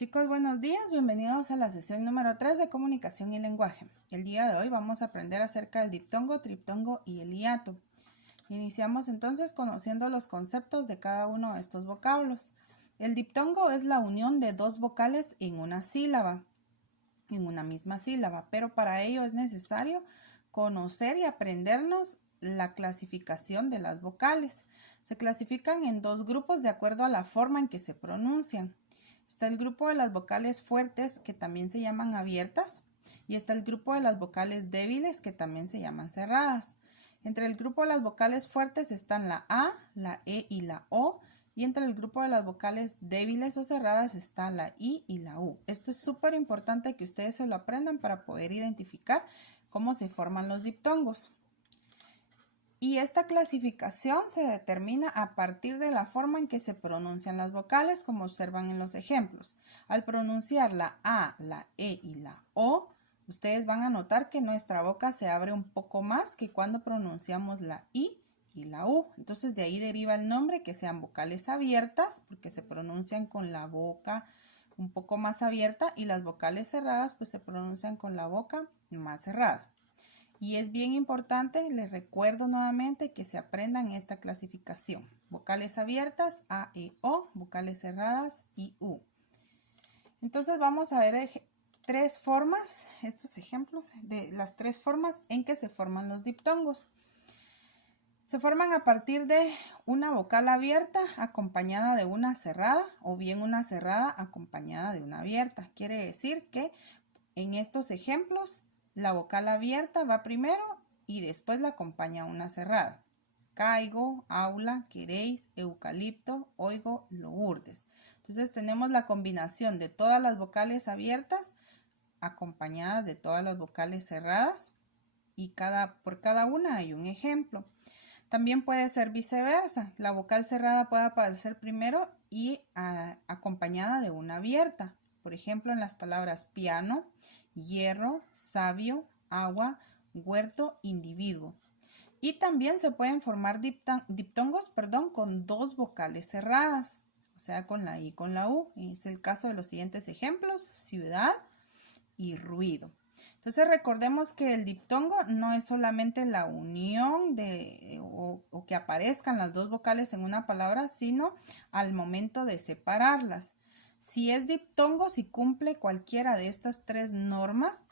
Chicos, buenos días, bienvenidos a la sesión número 3 de comunicación y lenguaje. El día de hoy vamos a aprender acerca del diptongo, triptongo y el hiato. Iniciamos entonces conociendo los conceptos de cada uno de estos vocablos. El diptongo es la unión de dos vocales en una sílaba, en una misma sílaba, pero para ello es necesario conocer y aprendernos la clasificación de las vocales. Se clasifican en dos grupos de acuerdo a la forma en que se pronuncian. Está el grupo de las vocales fuertes, que también se llaman abiertas, y está el grupo de las vocales débiles, que también se llaman cerradas. Entre el grupo de las vocales fuertes están la A, la E y la O, y entre el grupo de las vocales débiles o cerradas está la I y la U. Esto es súper importante que ustedes se lo aprendan para poder identificar cómo se forman los diptongos. Y esta clasificación se determina a partir de la forma en que se pronuncian las vocales, como observan en los ejemplos. Al pronunciar la A, la E y la O, ustedes van a notar que nuestra boca se abre un poco más que cuando pronunciamos la I y la U. Entonces de ahí deriva el nombre, que sean vocales abiertas, porque se pronuncian con la boca un poco más abierta, y las vocales cerradas pues se pronuncian con la boca más cerrada. Y es bien importante, les recuerdo nuevamente, que se aprendan esta clasificación. Vocales abiertas, A, E, O, vocales cerradas, I, U. Entonces vamos a ver tres formas, estos ejemplos de las tres formas en que se forman los diptongos. Se forman a partir de una vocal abierta acompañada de una cerrada, o bien una cerrada acompañada de una abierta. Quiere decir que en estos ejemplos la vocal abierta va primero y después la acompaña una cerrada. Caigo, aula, queréis, eucalipto, oigo, lourdes. Entonces tenemos la combinación de todas las vocales abiertas acompañadas de todas las vocales cerradas, y por cada una hay un ejemplo. También puede ser viceversa. La vocal cerrada puede aparecer primero y acompañada de una abierta. Por ejemplo, en las palabras piano, hierro, sabio, agua, huerto, individuo. Y también se pueden formar diptongos con dos vocales cerradas, o sea, con la I y con la U. Es el caso de los siguientes ejemplos: ciudad y ruido. Entonces recordemos que el diptongo no es solamente la unión o que aparezcan las dos vocales en una palabra, sino al momento de separarlas. Si es diptongo, si cumple cualquiera de estas tres normas,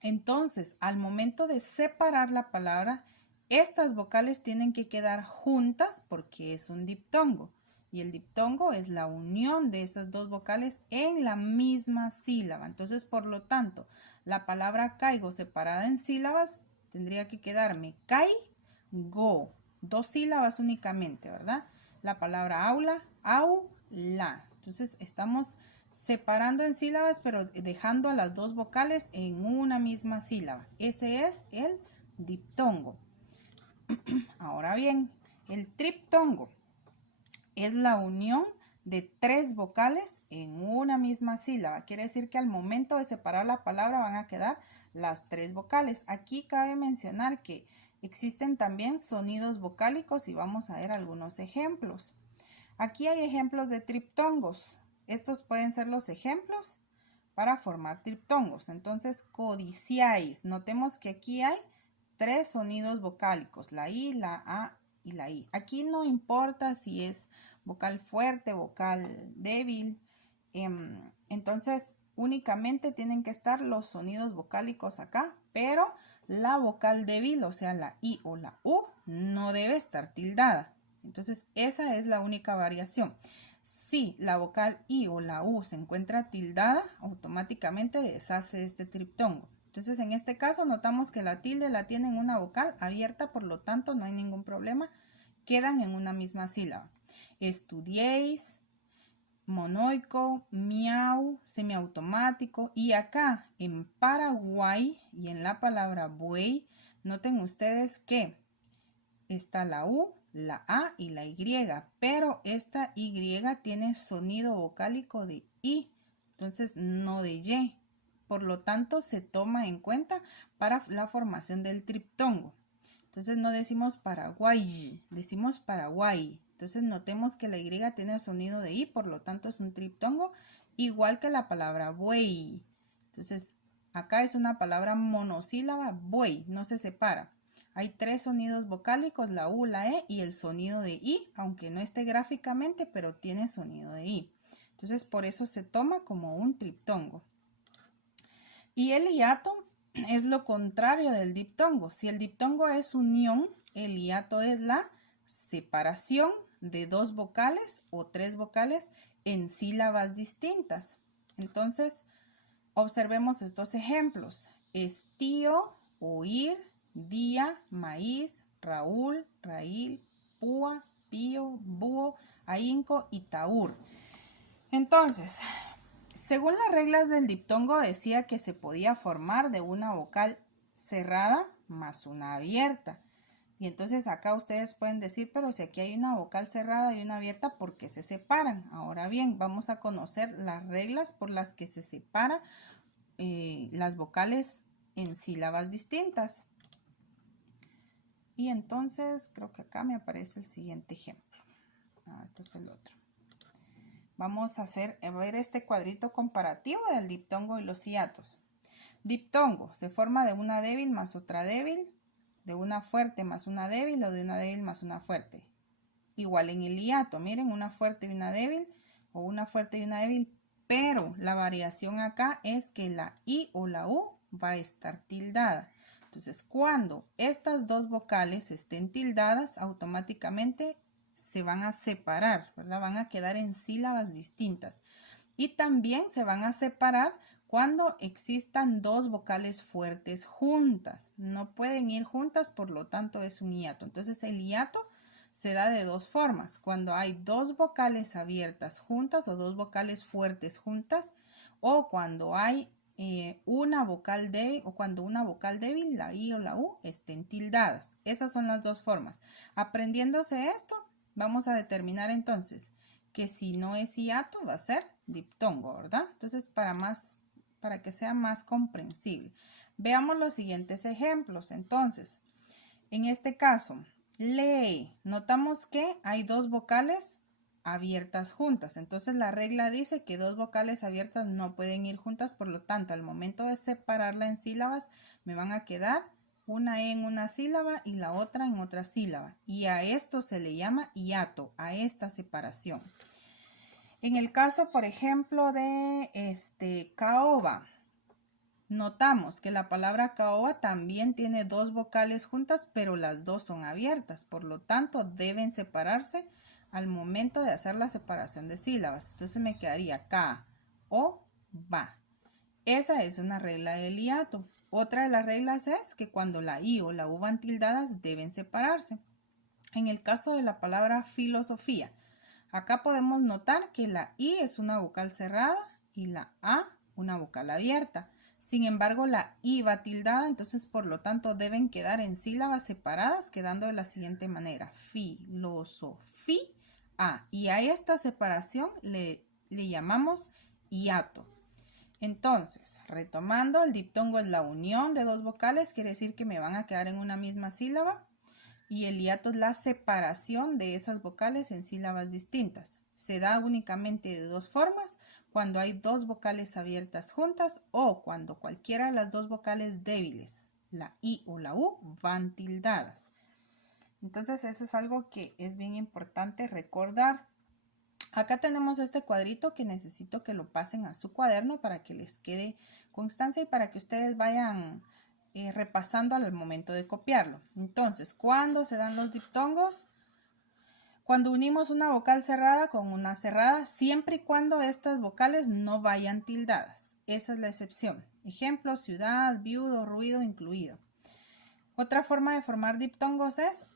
entonces al momento de separar la palabra, estas vocales tienen que quedar juntas porque es un diptongo. Y el diptongo es la unión de esas dos vocales en la misma sílaba. Entonces, por lo tanto, la palabra caigo separada en sílabas tendría que quedarme caigo. Dos sílabas únicamente, ¿verdad? La palabra aula, aula. Entonces, estamos separando en sílabas, pero dejando a las dos vocales en una misma sílaba. Ese es el diptongo. Ahora bien, el triptongo es la unión de tres vocales en una misma sílaba. Quiere decir que al momento de separar la palabra van a quedar las tres vocales. Aquí cabe mencionar que existen también sonidos vocálicos y vamos a ver algunos ejemplos. Aquí hay ejemplos de triptongos. Estos pueden ser los ejemplos para formar triptongos. Entonces, codiciáis. Notemos que aquí hay tres sonidos vocálicos: la I, la A y la I. Aquí no importa si es vocal fuerte, vocal débil. Entonces, únicamente tienen que estar los sonidos vocálicos acá, pero la vocal débil, o sea, la I o la U, no debe estar tildada. Entonces, esa es la única variación. Si la vocal I o la U se encuentra tildada, automáticamente deshace este triptongo. Entonces, en este caso, notamos que la tilde la tiene en una vocal abierta, por lo tanto, no hay ningún problema. Quedan en una misma sílaba. Estudiéis, monoico, miau, semiautomático. Y acá, en Paraguay y en la palabra buey, noten ustedes que está la U, la A y la Y, pero esta Y tiene sonido vocálico de I, entonces no de Y. Por lo tanto, se toma en cuenta para la formación del triptongo. Entonces no decimos Paraguay, decimos Paraguay. Entonces notemos que la Y tiene sonido de I, por lo tanto es un triptongo, igual que la palabra buey. Entonces acá es una palabra monosílaba, buey, no se separa. Hay 3 sonidos vocálicos, la U, la E y el sonido de I, aunque no esté gráficamente, pero tiene sonido de I. Entonces por eso se toma como un triptongo. Y el hiato es lo contrario del diptongo. Si el diptongo es unión, el hiato es la separación de 2 vocales o 3 vocales en sílabas distintas. Entonces, observemos estos ejemplos. Estío, oír, día, maíz, Raúl, raíl, púa, pío, búho, ahínco y taur. Entonces, según las reglas del diptongo decía que se podía formar de una vocal cerrada más una abierta. Y entonces acá ustedes pueden decir, pero si aquí hay una vocal cerrada y una abierta, ¿por qué se separan? Ahora bien, vamos a conocer las reglas por las que se separan las vocales en sílabas distintas. Y entonces creo que acá me aparece el siguiente ejemplo. Este es el otro. Vamos a ver este cuadrito comparativo del diptongo y los hiatos. Diptongo se forma de una débil más otra débil, de una fuerte más una débil o de una débil más una fuerte. Igual en el hiato, miren, una fuerte y una débil o una fuerte y una débil, pero la variación acá es que la I o la U va a estar tildada. Entonces, cuando estas 2 vocales estén tildadas, automáticamente se van a separar, ¿verdad? Van a quedar en sílabas distintas. Y también se van a separar cuando existan 2 vocales fuertes juntas. No pueden ir juntas, por lo tanto es un hiato. Entonces el hiato se da de 2 formas. Cuando hay 2 vocales abiertas juntas o 2 vocales fuertes juntas, o cuando hay una vocal débil o cuando una vocal débil, la I o la U, estén tildadas. Esas son las 2 formas. Aprendiéndose esto, vamos a determinar entonces que si no es hiato va a ser diptongo, ¿verdad? Entonces para que sea más comprensible. Veamos los siguientes ejemplos. Entonces, en este caso, lee. Notamos que hay 2 vocales abiertas juntas. Entonces la regla dice que 2 vocales abiertas no pueden ir juntas. Por lo tanto, al momento de separarla en sílabas, me van a quedar una E en una sílaba y la otra en otra sílaba. Y a esto se le llama hiato, a esta separación. En el caso, por ejemplo, de caoba, notamos que la palabra caoba también tiene 2 vocales juntas, pero las 2 son abiertas. Por lo tanto, deben separarse al momento de hacer la separación de sílabas. Entonces me quedaría ca, o, ba. Esa es una regla del hiato. Otra de las reglas es que cuando la I o la U van tildadas deben separarse. En el caso de la palabra filosofía, acá podemos notar que la I es una vocal cerrada y la A una vocal abierta. Sin embargo, la I va tildada, entonces por lo tanto deben quedar en sílabas separadas, quedando de la siguiente manera: filosofía. Y a esta separación le llamamos hiato. Entonces, retomando, el diptongo es la unión de 2 vocales, quiere decir que me van a quedar en una misma sílaba. Y el hiato es la separación de esas vocales en sílabas distintas. Se da únicamente de 2 formas: cuando hay 2 vocales abiertas juntas o cuando cualquiera de las 2 vocales débiles, la I o la U, van tildadas. Entonces eso es algo que es bien importante recordar. Acá tenemos este cuadrito que necesito que lo pasen a su cuaderno para que les quede constancia y para que ustedes vayan repasando al momento de copiarlo. Entonces, ¿cuándo se dan los diptongos? Cuando unimos una vocal cerrada con una cerrada, siempre y cuando estas vocales no vayan tildadas. Esa es la excepción. Ejemplo: ciudad, viudo, ruido incluido. Otra forma de formar diptongos es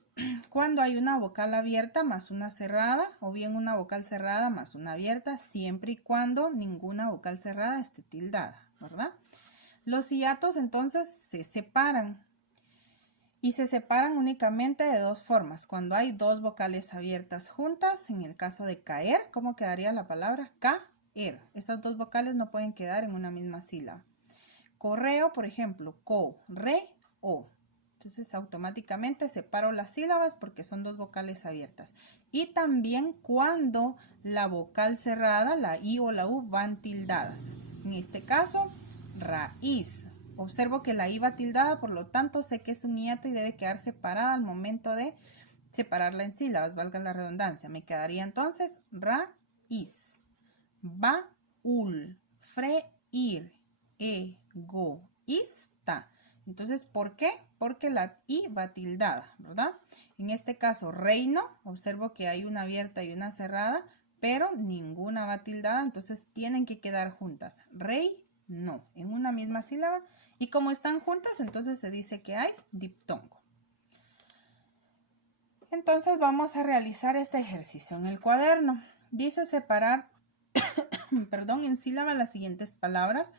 cuando hay una vocal abierta más una cerrada, o bien una vocal cerrada más una abierta, siempre y cuando ninguna vocal cerrada esté tildada, ¿verdad? Los hiatos entonces se separan. Y se separan únicamente de 2 formas: cuando hay 2 vocales abiertas juntas, en el caso de caer, ¿cómo quedaría la palabra? Caer. Esas 2 vocales no pueden quedar en una misma sílaba. Correo, por ejemplo, co, re, o. Entonces automáticamente separo las sílabas porque son dos vocales abiertas. Y también cuando la vocal cerrada, la I o la U, van tildadas. En este caso, raíz. Observo que la I va tildada, por lo tanto sé que es un hiato y debe quedar separada al momento de separarla en sílabas, valga la redundancia. Me quedaría entonces raíz. Baúl, freír, egoísta. Entonces, ¿por qué? Porque la I va tildada, ¿verdad? En este caso, reino, observo que hay una abierta y una cerrada, pero ninguna va tildada, entonces tienen que quedar juntas. Rey, no, en una misma sílaba. Y como están juntas, entonces se dice que hay diptongo. Entonces vamos a realizar este ejercicio en el cuaderno. Dice separar, perdón, en sílaba las siguientes palabras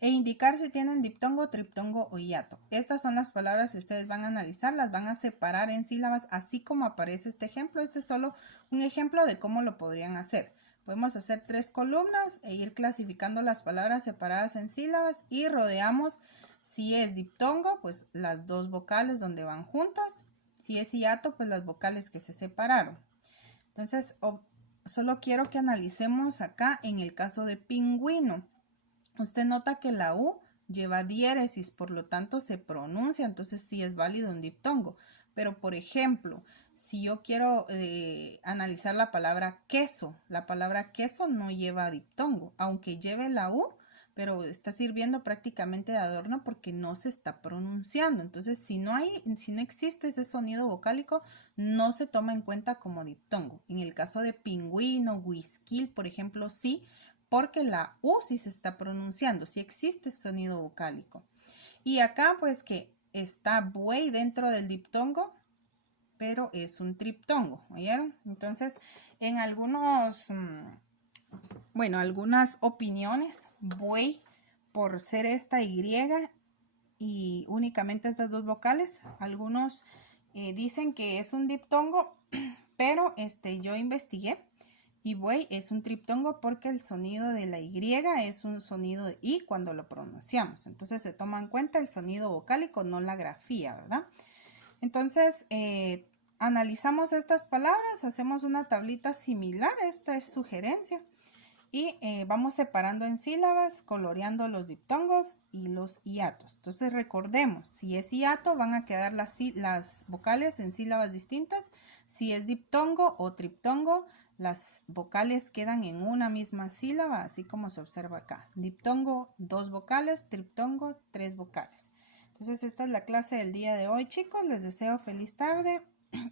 e indicar si tienen diptongo, triptongo o hiato. Estas son las palabras que ustedes van a analizar, las van a separar en sílabas así como aparece este ejemplo. Este es solo un ejemplo de cómo lo podrían hacer. Podemos hacer 3 columnas e ir clasificando las palabras separadas en sílabas y rodeamos, si es diptongo, pues las dos vocales donde van juntas. Si es hiato, pues las vocales que se separaron. Entonces, solo quiero que analicemos acá en el caso de pingüino. Usted nota que la U lleva diéresis, por lo tanto se pronuncia, entonces sí es válido un diptongo. Pero, por ejemplo, si yo quiero analizar la palabra queso no lleva diptongo, aunque lleve la U, pero está sirviendo prácticamente de adorno porque no se está pronunciando. Entonces, si no existe ese sonido vocálico, no se toma en cuenta como diptongo. En el caso de pingüino, whisky, por ejemplo, sí, porque la U sí se está pronunciando, sí existe sonido vocálico. Y acá pues que está buey dentro del diptongo, pero es un triptongo, ¿oyeron? Entonces, en algunas opiniones, buey, por ser esta y únicamente estas dos vocales, algunos dicen que es un diptongo, pero yo investigué. Y buey es un triptongo porque el sonido de la Y es un sonido de I cuando lo pronunciamos. Entonces se toma en cuenta el sonido vocálico, no la grafía, ¿verdad? Entonces analizamos estas palabras, hacemos una tablita similar, esta es sugerencia. Y vamos separando en sílabas, coloreando los diptongos y los hiatos. Entonces recordemos, si es hiato van a quedar las vocales en sílabas distintas. Si es diptongo o triptongo, las vocales quedan en una misma sílaba, así como se observa acá. Diptongo, 2 vocales, triptongo, 3 vocales. Entonces esta es la clase del día de hoy, chicos. Les deseo feliz tarde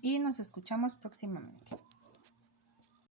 y nos escuchamos próximamente.